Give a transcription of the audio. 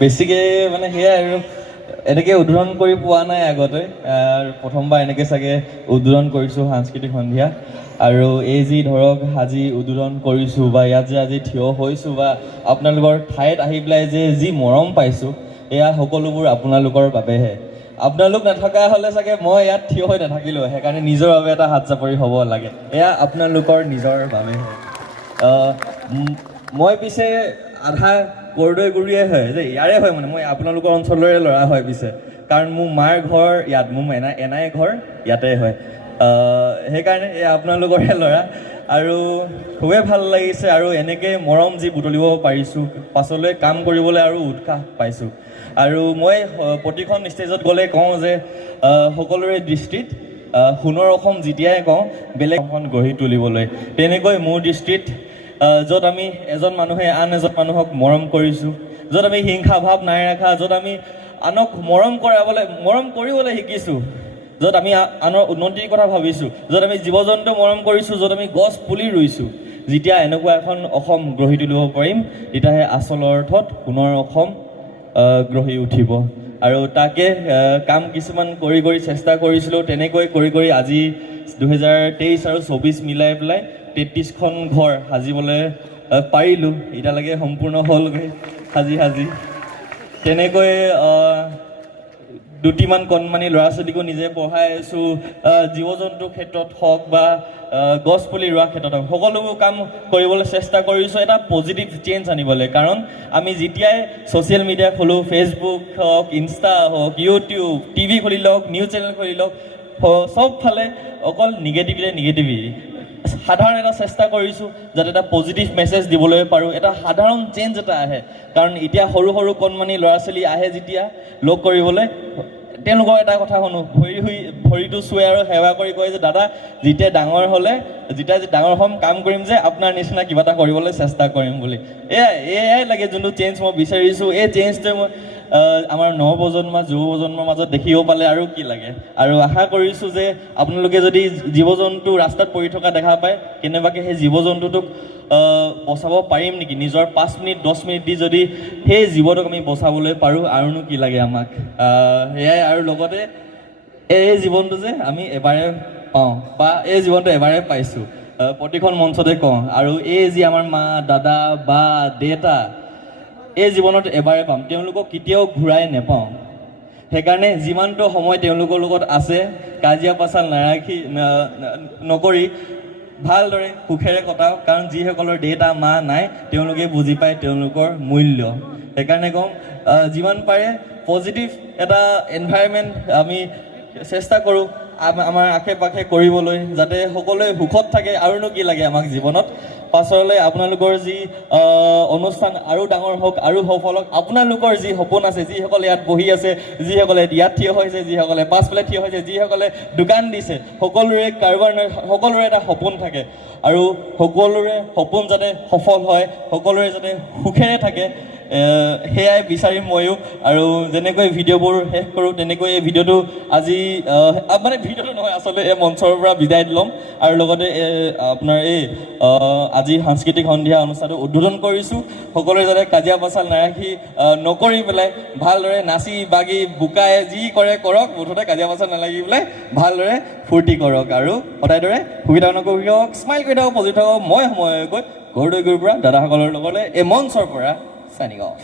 বেছিকৈ মানে সেয়াই আৰু এনেকৈ উদ্বোধন কৰি পোৱা নাই আগতে, প্ৰথমবাৰ এনেকৈ চাগে উদ্বোধন কৰিছোঁ সাংস্কৃতিক সন্ধিয়া। আৰু এই যি ধৰক আজি উদ্বোধন কৰিছোঁ বা ইয়াত যে আজি থিয় হৈছোঁ বা আপোনালোকৰ ঠাইত আহি পেলাই যে যি মৰম পাইছোঁ, এয়া সকলোবোৰ আপোনালোকৰ বাবেহে। আপোনালোক নাথকা হ'লে চাগে মই ইয়াত থিয় হৈ নাথাকিলোঁ, সেইকাৰণে নিজৰ বাবে এটা হাত চাপৰি হ'ব লাগে, এয়া আপোনালোকৰ নিজৰ বাবেহে। মই পিছে আধা কৰ্দৈগুৰিয়ে হয় যে ইয়াৰে হয়, মানে মই আপোনালোকৰ অঞ্চলৰে ল'ৰা হয় পিছে, কাৰণ মোৰ মাৰ ঘৰ ইয়াত, মোৰ এনাই ঘৰ ইয়াতে হয়। সেইকাৰণে এই আপোনালোকৰে ল'ৰা, আৰু খুবেই ভাল লাগিছে। আৰু এনেকৈ মৰম যি বুটলিব পাৰিছোঁ, পাছলৈ কাম কৰিবলৈ আৰু উৎসাহ পাইছোঁ। আৰু মই প্ৰতিখন ষ্টেজত গ'লে কওঁ যে সকলোৰে দৃষ্টিত সোণৰ অসম যেতিয়াই কওঁ বেলেগ এখন গঢ়ি তুলিবলৈ, তেনেকৈ মোৰ দৃষ্টিত য'ত আমি এজন মানুহে আন এজন মানুহক মৰম কৰিছোঁ, য'ত আমি হিংসা ভাৱ নাই ৰখা, য'ত আমি আনক মৰম কৰিবলৈ শিকিছোঁ, য'ত আমি আনৰ উন্নতিৰ কথা ভাবিছোঁ, য'ত আমি জীৱ জন্তু মৰম কৰিছোঁ, য'ত আমি গছ পুলি ৰুইছোঁ, যেতিয়া এনেকুৱা এখন অসম গঢ়ি তুলিব পাৰিম, তেতিয়াহে আচল অৰ্থত সোণৰ অসম গঢ়ি উঠিব। আৰু তাকে কাম কিছুমান কৰি চেষ্টা কৰিছিলোঁ, তেনেকৈ কৰি আজি 2023 আৰু 24 মিলাই পেলাই 33খন ঘৰ সাজিবলৈ পাৰিলোঁ। এতিয়ালৈকে সম্পূৰ্ণ হ'লগৈ সাজি। তেনেকৈ দুটিমান কণমানি ল'ৰা ছোৱালীকো নিজে পঢ়াই আছোঁ, জীৱ জন্তুৰ ক্ষেত্ৰত হওক বা গছ পুলি ৰোৱাৰ ক্ষেত্ৰত হওক, সকলোবোৰ কাম কৰিবলৈ চেষ্টা কৰিছোঁ এটা পজিটিভ চেঞ্জ আনিবলৈ। কাৰণ আমি যেতিয়াই ছ'চিয়েল মিডিয়া খোলোঁ, ফেচবুক হওক, ইনষ্টা হওক, ইউটিউব, টিভি খুলি লওক, নিউজ চেনেল খুলি লওক, চবফালে অকল নিগেটিভিটি। সাধাৰণ এটা চেষ্টা কৰিছোঁ যাতে এটা পজিটিভ মেছেজ দিবলৈ পাৰোঁ, এটা সাধাৰণ চেঞ্জ এটা আহে। কাৰণ এতিয়া সৰু কণমানি ল'ৰা ছোৱালী আহে যেতিয়া লগ কৰিবলৈ, তেওঁলোকৰ এটা কথা শুনো, ভৰিটো চুৱে আৰু সেৱা কৰি কয় যে দাদা যেতিয়া ডাঙৰ হ'ম কাম কৰিম যে আপোনাৰ নিচিনা কিবা এটা কৰিবলৈ চেষ্টা কৰিম বুলি। এয়াই লাগে যোনটো চেঞ্জ মই বিচাৰিছোঁ। এই চেঞ্জটোৱে মই আমাৰ নৱপ্ৰজন্ম যুৱ প্ৰজন্মৰ মাজত দেখিব পালে আৰু কি লাগে। আৰু আশা কৰিছোঁ যে আপোনালোকে যদি জীৱ জন্তু ৰাস্তাত পৰি থকা দেখা পায়, কেনেবাকৈ সেই জীৱ জন্তুটোক বচাব পাৰিম নেকি, নিজৰ 5 মিনিট 10 মিনিট দি যদি সেই জীৱটোক আমি বচাবলৈ পাৰোঁ, আৰুনো কি লাগে আমাক। সেয়াই, আৰু লগতে এই জীৱনটো যে আমি এবাৰে পাওঁ বা এই জীৱনটো এবাৰে পাইছোঁ, প্ৰতিখন মঞ্চতে কওঁ। আৰু এই যি আমাৰ মা, দাদা, বা, দেউতা, এই জীৱনত এবাৰে পাম, তেওঁলোকক কেতিয়াও ঘূৰাই নেপাওঁ। সেইকাৰণে যিমানটো সময় তেওঁলোকৰ লগত আছে, কাজিয়া পাচাল নকৰি ভালদৰে সুখেৰে কটাওক। কাৰণ যিসকলৰ দেউতা মা নাই, তেওঁলোকে বুজি পায় তেওঁলোকৰ মূল্য। সেইকাৰণে কওঁ, যিমান পাৰে পজিটিভ এটা এনভাইৰনমেণ্ট আমি চেষ্টা কৰোঁ আমাৰ আশে পাশে কৰিবলৈ, যাতে সকলোৱে সুখত থাকে। আৰুনো কি লাগে আমাক জীৱনত। পাছলৈ আপোনালোকৰ যি অনুষ্ঠান আৰু ডাঙৰ হওক আৰু সফল হওক। আপোনালোকৰ যি সপোন আছে, যিসকলে ইয়াত বহি আছে, যিসকলে ইয়াত থিয় হৈছে, যিসকলে পাছফালে থিয় হৈছে, যিসকলে দোকান দিছে, সকলোৰে এটা সপোন থাকে। আৰু সকলোৰে সপোন যাতে সফল হয়, সকলোৰে যাতে সুখেৰে থাকে, সেয়াই বিচাৰিম ময়ো। আৰু যেনেকৈ ভিডিঅ'বোৰ শেষ কৰোঁ, তেনেকৈ এই ভিডিঅ'টো আজি মানে ভিডিঅ'টো নহয়, আচলতে এই মঞ্চৰ পৰা বিদায় ল'ম। আৰু লগতে আপোনাৰ এই আজি সাংস্কৃতিক সন্ধিয়া অনুষ্ঠানটো উদ্বোধন কৰিছোঁ। সকলোৱে যাতে কাজিয়া পাচাল নকৰি পেলাই ভালদৰে নাচি বাগি বোকাই যি কৰে কৰক, মুঠতে কাজিয়া পাচাল নালাগি পেলাই ভালদৰে ফূৰ্তি কৰক। আৰু সদায় দৰে সুবিধা নকৰিব, স্মাইল কৰি থাকক, পজিটিভ থাকক। মই সময়কৈ কৰ্দৈগুৰিৰ পৰা দাদাসকলৰ লগতে এই মঞ্চৰ পৰা চাইনিং অফ।